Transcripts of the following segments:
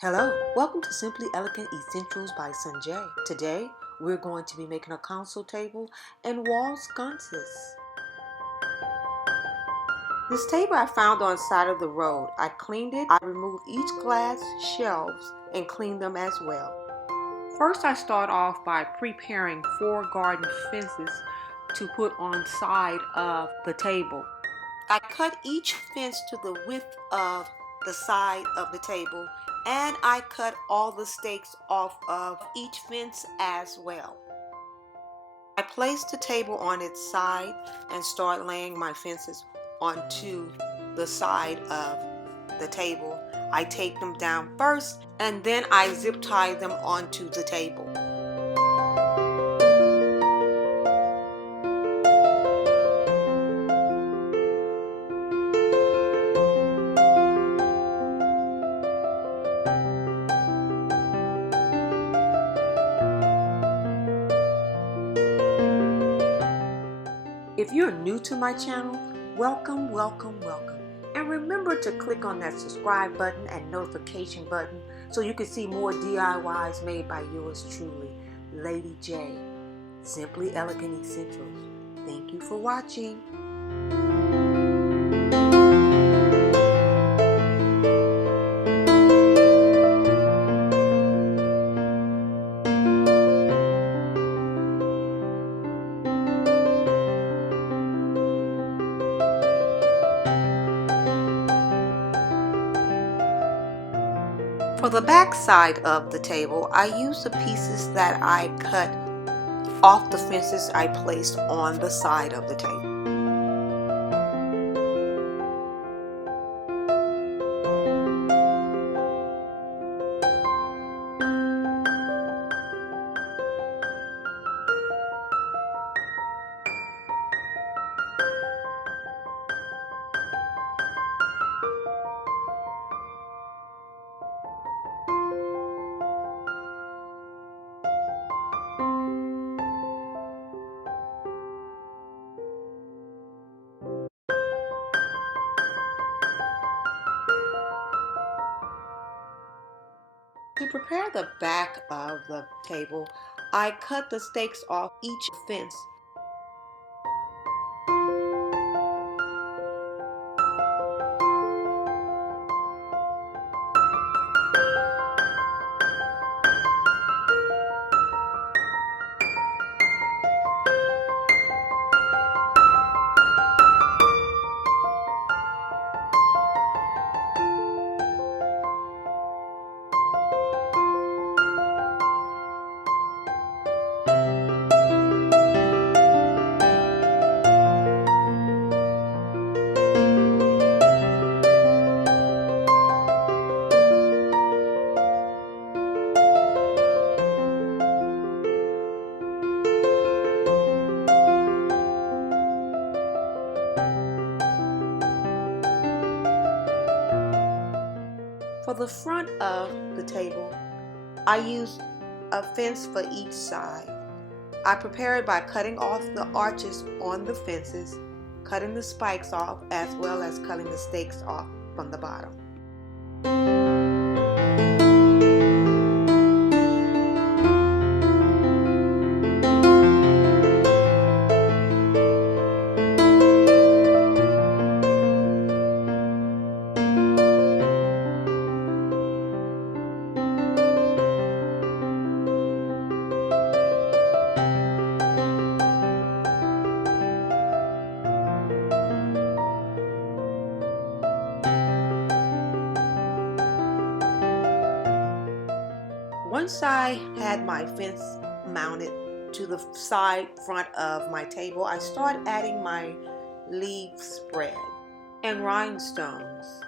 Hello, welcome to Simply Elegant Essentials by Sonjay. Today, we're going to be making a console table and wall sconces. This table I found on the side of the road. I cleaned it, I removed each glass shelves and cleaned them as well. First, I start off by preparing 4 garden fences to put on side of the table. I cut each fence to the width of the side of the table, and I cut all the stakes off of each fence as well. I placed the table on its side and start laying my fences onto the side of the table. I take them down first and then I zip tie them onto the table. If you're new to my channel, welcome, welcome, welcome. And remember to click on that subscribe button and notification button so you can see more DIYs made by yours truly, Lady J. Simply Elegant Essentials. Thank you for watching. For the back side of the table, I use the pieces that I cut off the fences I placed on the side of the table. To prepare the back of the table, I cut the stakes off each fence. For the front of the table, I used a fence for each side. I prepare it by cutting off the arches on the fences, cutting the spikes off, as well as cutting the stakes off from the bottom. Once I had my fence mounted to the side front of my table, I started adding my leaf spread and rhinestones.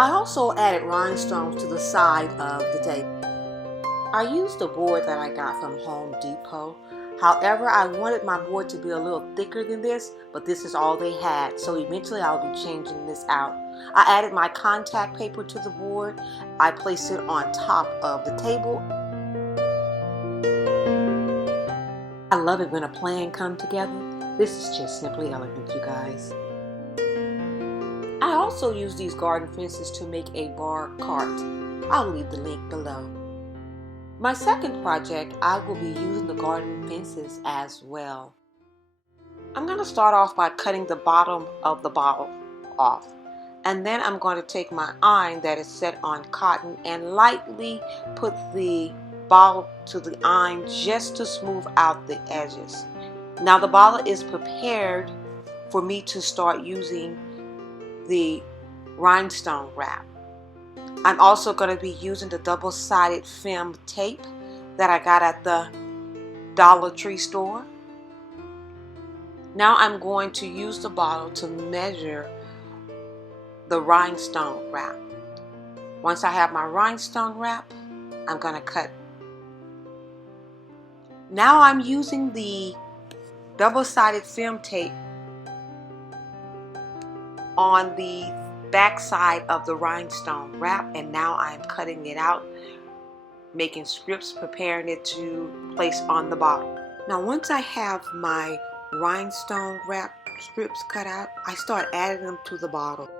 I also added rhinestones to the side of the table. I used the board that I got from Home Depot. However, I wanted my board to be a little thicker than this, but this is all they had, so eventually I'll be changing this out. I added my contact paper to the board. I placed it on top of the table. I love it when a plan comes together. This is just simply elegant, you guys. I also use these garden fences to make a bar cart. I'll leave the link below. My second project, I will be using the garden fences as well. I'm going to start off by cutting the bottom of the bottle off. And then I'm going to take my iron that is set on cotton and lightly put the bottle to the iron just to smooth out the edges. Now the bottle is prepared for me to start using the Rhinestone Wrap. I'm also going to be using the double-sided film tape that I got at the Dollar Tree store. Now I'm going to use the bottle to measure the rhinestone wrap. Once I have my rhinestone wrap, I'm going to cut. Now I'm using the double-sided film tape on the back side of the rhinestone wrap, and now I'm cutting it out, making strips, preparing it to place on the bottle. Now once I have my rhinestone wrap strips cut out, I start adding them to the bottle.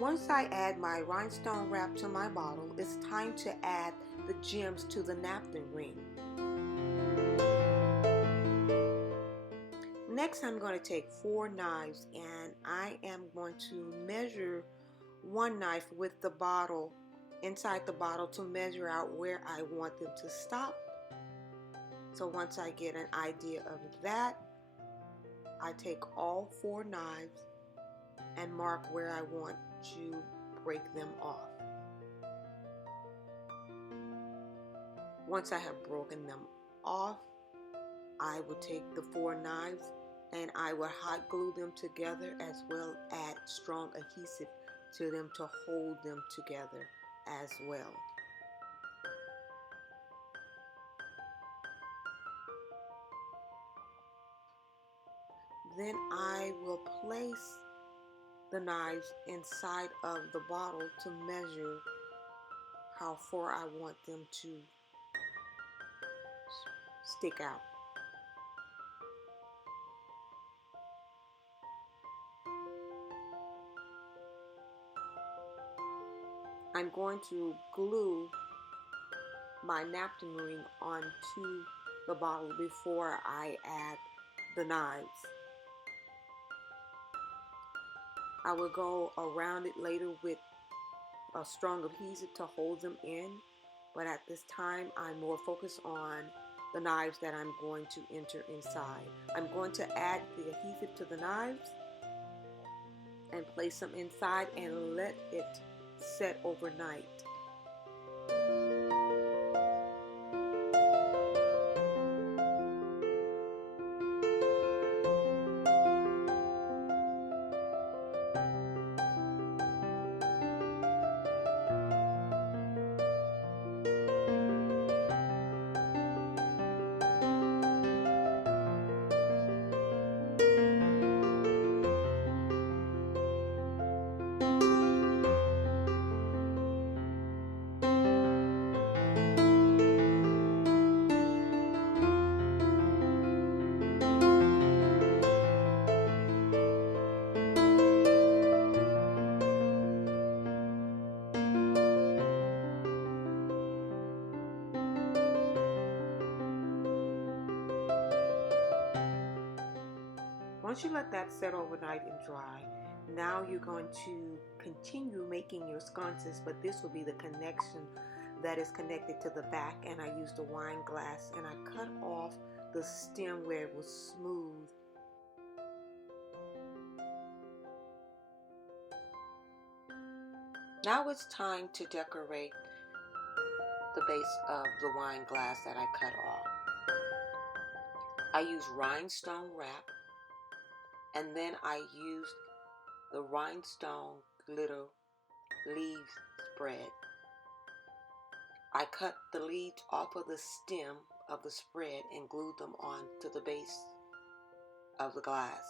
Once I add my rhinestone wrap to my bottle, it's time to add the gems to the napkin ring. Next, I'm going to take 4 knives and I am going to measure one knife with the bottle, inside the bottle, to measure out where I want them to stop. So once I get an idea of that, I take all 4 knives and mark where I want to break them off. Once I have broken them off, I will take the 4 knives and I will hot glue them together, as well add strong adhesive to them to hold them together as well. Then I will place the knives inside of the bottle to measure how far I want them to stick out. I'm going to glue my napkin ring onto the bottle before I add the knives. I will go around it later with a strong adhesive to hold them in, but at this time I'm more focused on the knives that I'm going to enter inside. I'm going to add the adhesive to the knives and place them inside and let it set overnight. Once you let that set overnight and dry, now you're going to continue making your sconces, but this will be the connection that is connected to the back. And I used a wine glass and I cut off the stem where it was smooth. Now it's time to decorate the base of the wine glass that I cut off. I used Rhinestone Wrap, and then I used the Rhinestone Glitter Leaves spread. I cut the leaves off of the stem of the spread and glued them onto the base of the glass.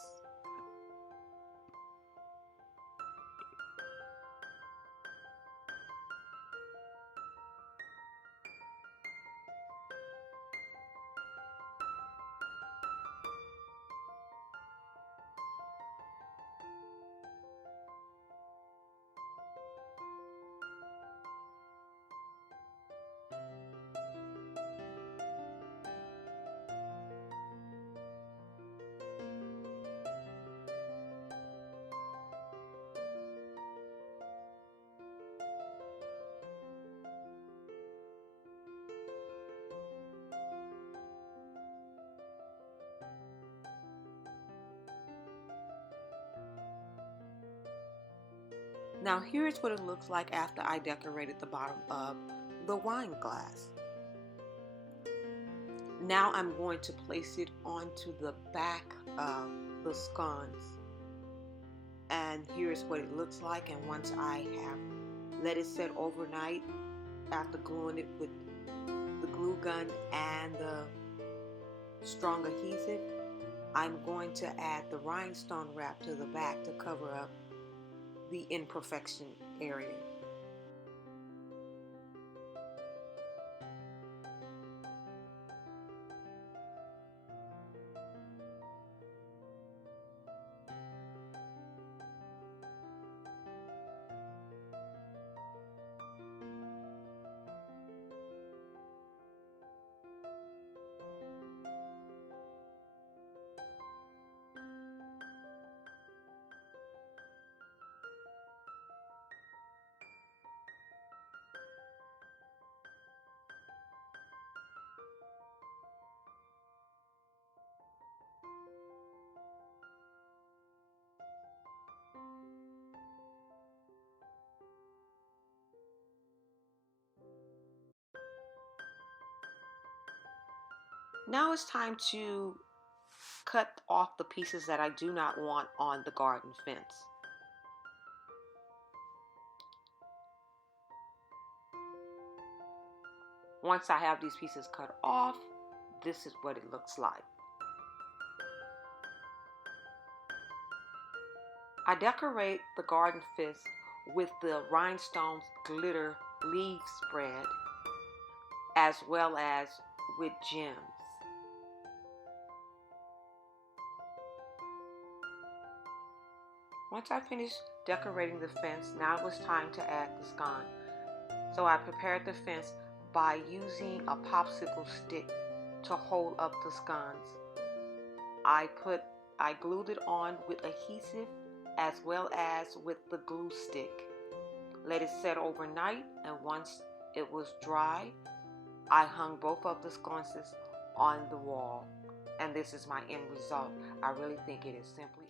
Now here's what it looks like after I decorated the bottom of the wine glass. Now I'm going to place it onto the back of the scones. And here's what it looks like. And once I have let it set overnight, after gluing it with the glue gun and the strong adhesive, I'm going to add the rhinestone wrap to the back to cover up the imperfection area. Now it's time to cut off the pieces that I do not want on the garden fence. Once I have these pieces cut off, this is what it looks like. I decorate the garden fence with the Rhinestones Glitter Leaf Spread, as well as with gems. Once I finish decorating the fence, now it was time to add the scone. So I prepared the fence by using a popsicle stick to hold up the scones. I glued it on with adhesive as well as with the glue stick. Let it set overnight, and once it was dry, I hung both of the sconces on the wall. And this is my end result. I really think it is simply